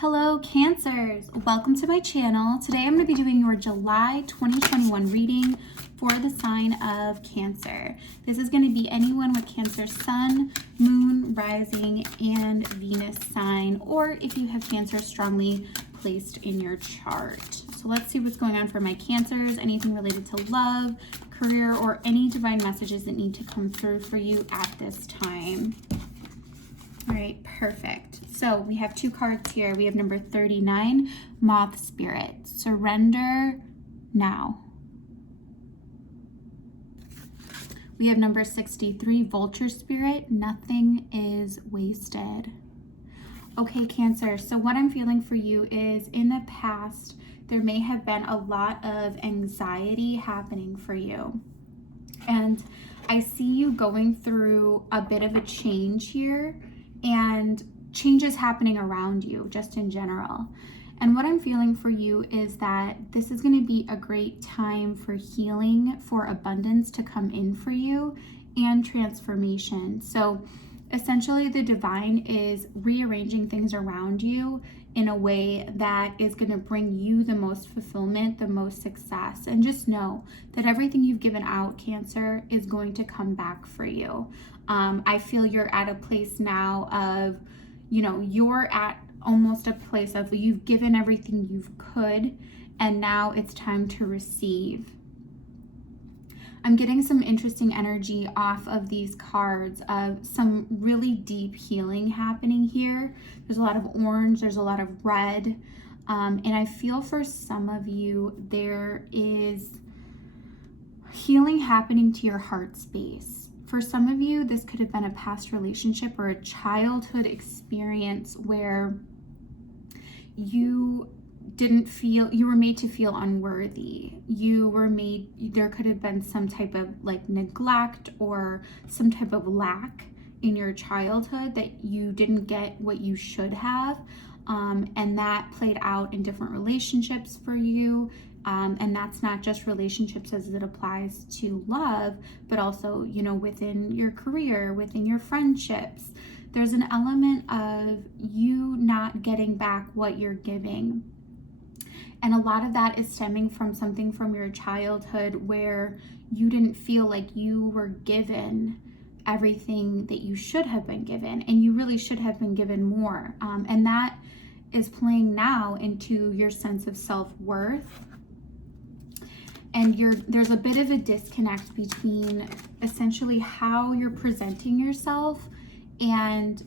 Hello Cancers, welcome to my channel. Today I'm going to be doing your July 2021 reading for the sign of Cancer. This is going to be anyone with Cancer Sun, Moon, Rising, and Venus sign, or if you have Cancer strongly placed in your chart. So let's see what's going on for my Cancers, anything related to love, career, or any divine messages that need to come through for you at this time. All right, perfect. So we have two cards here. We have number 39, Moth Spirit. Surrender now. We have number 63, Vulture Spirit. Nothing is wasted. Okay, Cancer. So what I'm feeling for you is in the past, there may have been a lot of anxiety happening for you. And I see you going through a bit of a change here, and changes happening around you just in general. And what I'm feeling for you is that this is going to be a great time for healing, for abundance to come in for you, and transformation. So essentially the divine is rearranging things around you in a way that is going to bring you the most fulfillment, the most success. And just know that everything you've given out, Cancer, is going to come back for you. I feel you're at a place now of, you're at almost a place of you've given everything you could, and now it's time to receive. I'm getting some interesting energy off of these cards of some really deep healing happening here. There's a lot of orange, there's a lot of red, and I feel for some of you there is healing happening to your heart space. For some of you, this could have been a past relationship or a childhood experience where you were made to feel unworthy. There could have been some type of neglect or some type of lack in your childhood that you didn't get what you should have. And that played out in different relationships for you. And that's not just relationships as it applies to love, but also, within your career, within your friendships. There's an element of you not getting back what you're giving. And a lot of that is stemming from something from your childhood where you didn't feel like you were given everything that you should have been given, and you really should have been given more. And that is playing now into your sense of self-worth. And there's a bit of a disconnect between essentially how you're presenting yourself and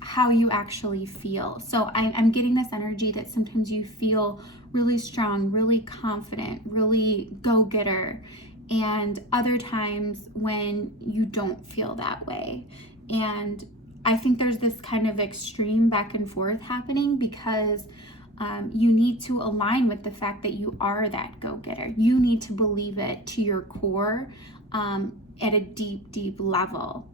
how you actually feel. So I'm getting this energy that sometimes you feel really strong, really confident, really go-getter, and other times when you don't feel that way. And I think there's this kind of extreme back and forth happening because you need to align with the fact that you are that go-getter. You need to believe it to your core at a deep, deep level.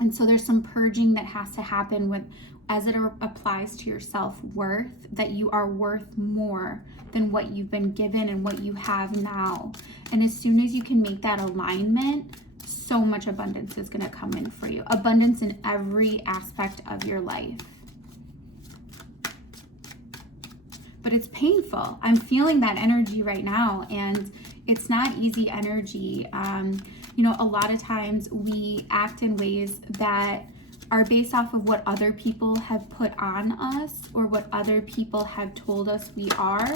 And so there's some purging that has to happen as it applies to your self-worth, that you are worth more than what you've been given and what you have now. And as soon as you can make that alignment, so much abundance is going to come in for you. Abundance in every aspect of your life. But it's painful. I'm feeling that energy right now, and it's not easy energy. A lot of times we act in ways that are based off of what other people have put on us or what other people have told us we are.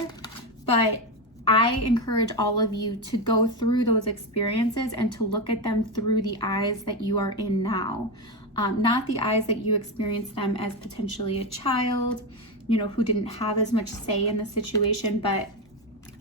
But I encourage all of you to go through those experiences and to look at them through the eyes that you are in now. Not the eyes that you experienced them as potentially a child, who didn't have as much say in the situation, but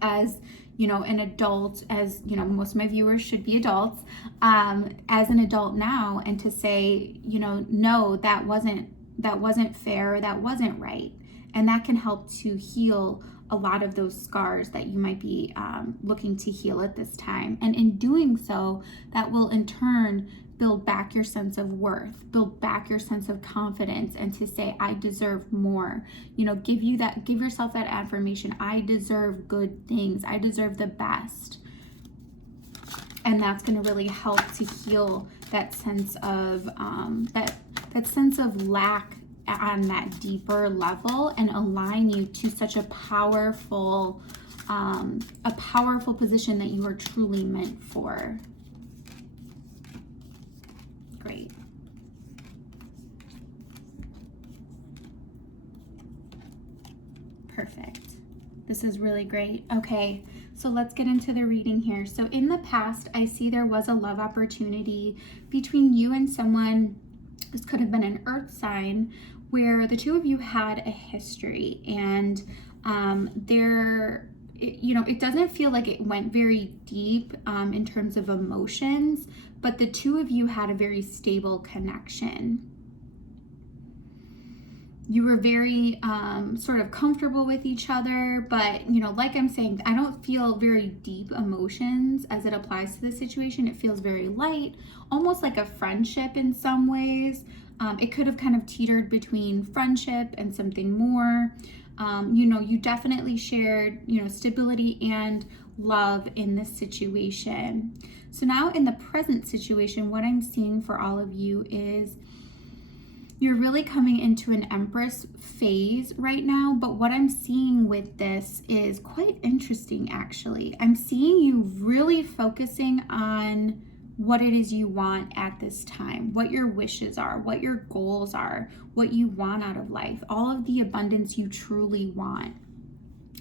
as, an adult, as, most of my viewers should be adults, as an adult now, and to say, no, that wasn't fair, that wasn't right. And that can help to heal a lot of those scars that you might be looking to heal at this time. And in doing so, that will in turn build back your sense of worth, build back your sense of confidence, and to say, I deserve more. Give yourself that affirmation. I deserve good things. I deserve the best. And that's going to really help to heal that sense of that sense of lack on that deeper level and align you to such a powerful position that you are truly meant for. Great. Perfect. This is really great. Okay, so let's get into the reading here. So in the past, I see there was a love opportunity between you and someone. This could have been an earth sign where the two of you had a history, and it doesn't feel like it went very deep in terms of emotions, but the two of you had a very stable connection. You were very sort of comfortable with each other, but like I'm saying, I don't feel very deep emotions as it applies to the situation. It feels very light, almost like a friendship in some ways. It could have kind of teetered between friendship and something more. You definitely shared, stability and love in this situation. So now in the present situation, what I'm seeing for all of you is you're really coming into an Empress phase right now, but what I'm seeing with this is quite interesting, actually. I'm seeing you really focusing on what it is you want at this time, what your wishes are, what your goals are, what you want out of life, all of the abundance you truly want.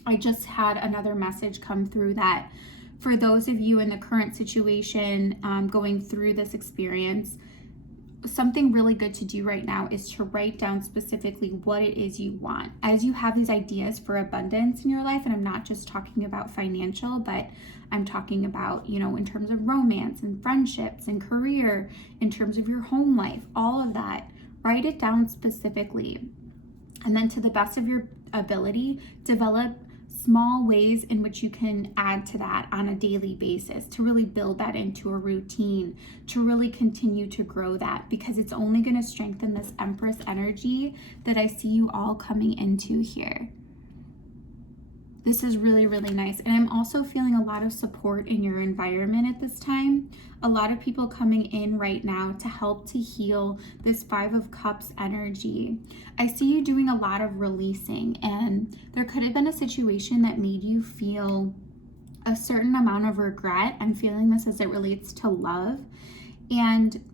I just had another message come through that for those of you in the current situation going through this experience, something really good to do right now is to write down specifically what it is you want. As you have these ideas for abundance in your life, and I'm not just talking about financial, but I'm talking about, in terms of romance and friendships and career, in terms of your home life, all of that, write it down specifically. And then to the best of your ability, develop small ways in which you can add to that on a daily basis to really build that into a routine, to really continue to grow that, because it's only going to strengthen this Empress energy that I see you all coming into here. This is really, really nice. And I'm also feeling a lot of support in your environment at this time. A lot of people coming in right now to help to heal this 5 of Cups energy. I see you doing a lot of releasing, and there could have been a situation that made you feel a certain amount of regret. I'm feeling this as it relates to love, and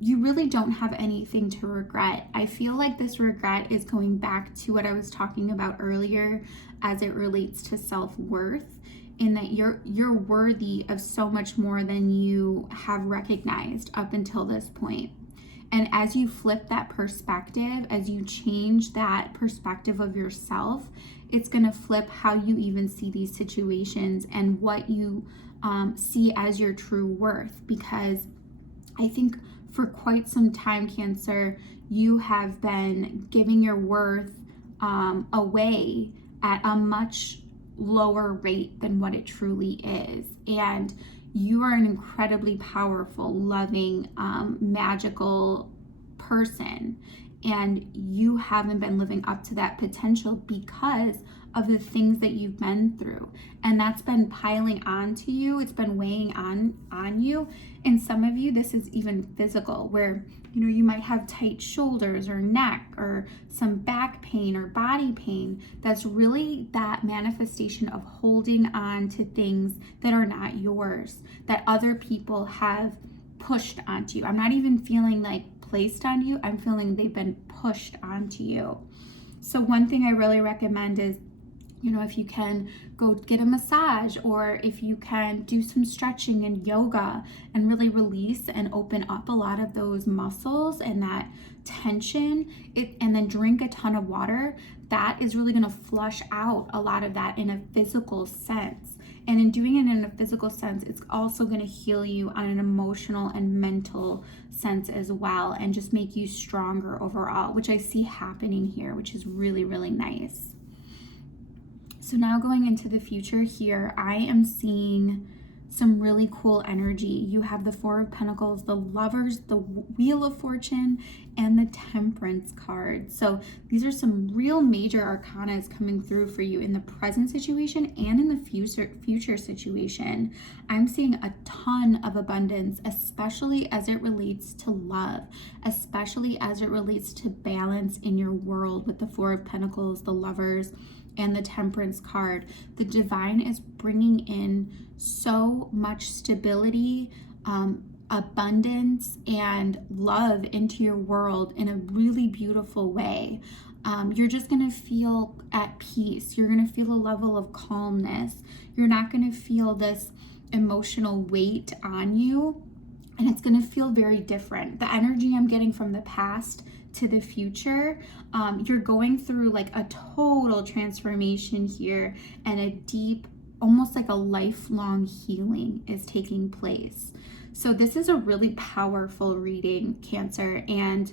you really don't have anything to regret. I feel like this regret is going back to what I was talking about earlier as it relates to self-worth, in that you're worthy of so much more than you have recognized up until this point. And as you flip that perspective, as you change that perspective of yourself, it's going to flip how you even see these situations and what you see as your true worth. Because I think for quite some time, Cancer, you have been giving your worth away at a much lower rate than what it truly is. And you are an incredibly powerful, loving, magical person. And you haven't been living up to that potential because of the things that you've been through. And that's been piling onto you. It's been weighing on you. And some of you, this is even physical, where you might have tight shoulders or neck or some back pain or body pain. That's really that manifestation of holding on to things that are not yours, that other people have pushed onto you. I'm not even feeling like placed on you. I'm feeling they've been pushed onto you. So one thing I really recommend is, if you can go get a massage, or if you can do some stretching and yoga and really release and open up a lot of those muscles and that tension, and then drink a ton of water, that is really going to flush out a lot of that in a physical sense. And in doing it in a physical sense, it's also going to heal you on an emotional and mental sense as well, and just make you stronger overall, which I see happening here, which is really, really nice. So now going into the future here, I am seeing some really cool energy. You have the 4 of Pentacles, the Lovers, the Wheel of Fortune, and the Temperance card. So these are some real major arcanas coming through for you in the present situation and in the future situation. I'm seeing a ton of abundance, especially as it relates to love, especially as it relates to balance in your world with the Four of Pentacles, the Lovers, and the Temperance card. The divine is bringing in so much stability, abundance, and love into your world in a really beautiful way. You're just going to feel at peace. You're going to feel a level of calmness. You're not going to feel this emotional weight on you, and it's going to feel very different. The energy I'm getting from the past to the future, you're going through like a total transformation here, and a deep, almost like a lifelong healing is taking place. So this is a really powerful reading, Cancer, and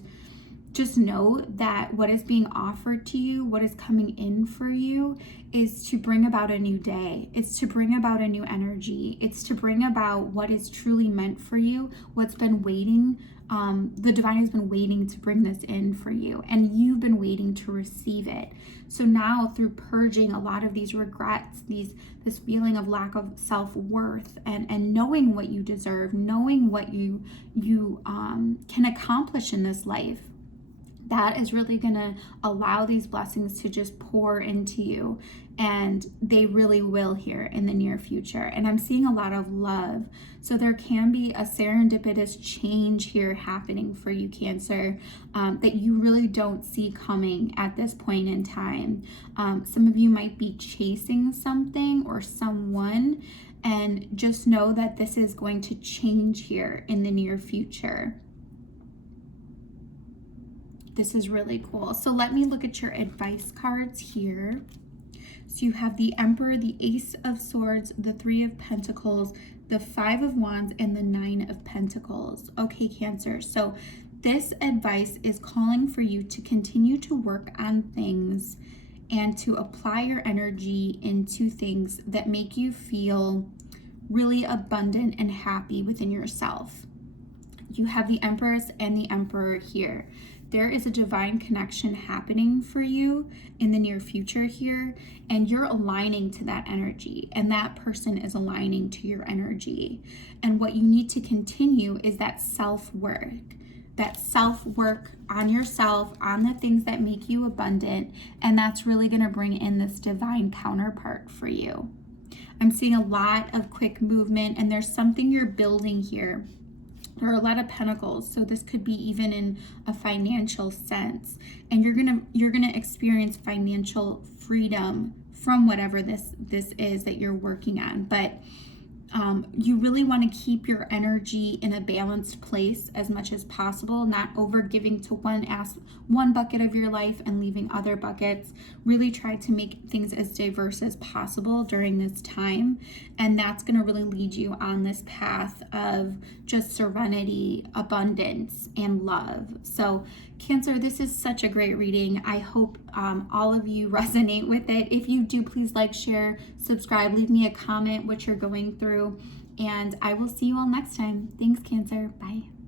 just know that what is being offered to you, what is coming in for you, is to bring about a new day. It's to bring about a new energy. It's to bring about what is truly meant for you, what's been waiting. The divine has been waiting to bring this in for you, and you've been waiting to receive it. So now, through purging a lot of these regrets, this feeling of lack of self-worth, and knowing what you deserve, knowing what you can accomplish in this life, that is really going to allow these blessings to just pour into you, and they really will here in the near future. And I'm seeing a lot of love, so there can be a serendipitous change here happening for you, Cancer, that you really don't see coming at this point in time. Some of you might be chasing something or someone, and just know that this is going to change here in the near future. This is really cool. So let me look at your advice cards here. So you have the Emperor, the Ace of Swords, the Three of Pentacles, the Five of Wands, and the Nine of Pentacles. Okay, Cancer. So this advice is calling for you to continue to work on things and to apply your energy into things that make you feel really abundant and happy within yourself. You have the Empress and the Emperor here. There is a divine connection happening for you in the near future here, and you're aligning to that energy, and that person is aligning to your energy. And what you need to continue is that self-work on yourself, on the things that make you abundant, and that's really going to bring in this divine counterpart for you. I'm seeing a lot of quick movement, and there's something you're building here. There are a lot of pentacles, so this could be even in a financial sense, and you're gonna experience financial freedom from whatever this is that you're working on. But you really want to keep your energy in a balanced place as much as possible, not over giving to one bucket of your life and leaving other buckets. Really try to make things as diverse as possible during this time, and that's going to really lead you on this path of just serenity, abundance, and love. So Cancer, this is such a great reading. I hope all of you resonate with it. If you do, please like, share, subscribe, leave me a comment what you're going through, and I will see you all next time. Thanks, Cancer. Bye.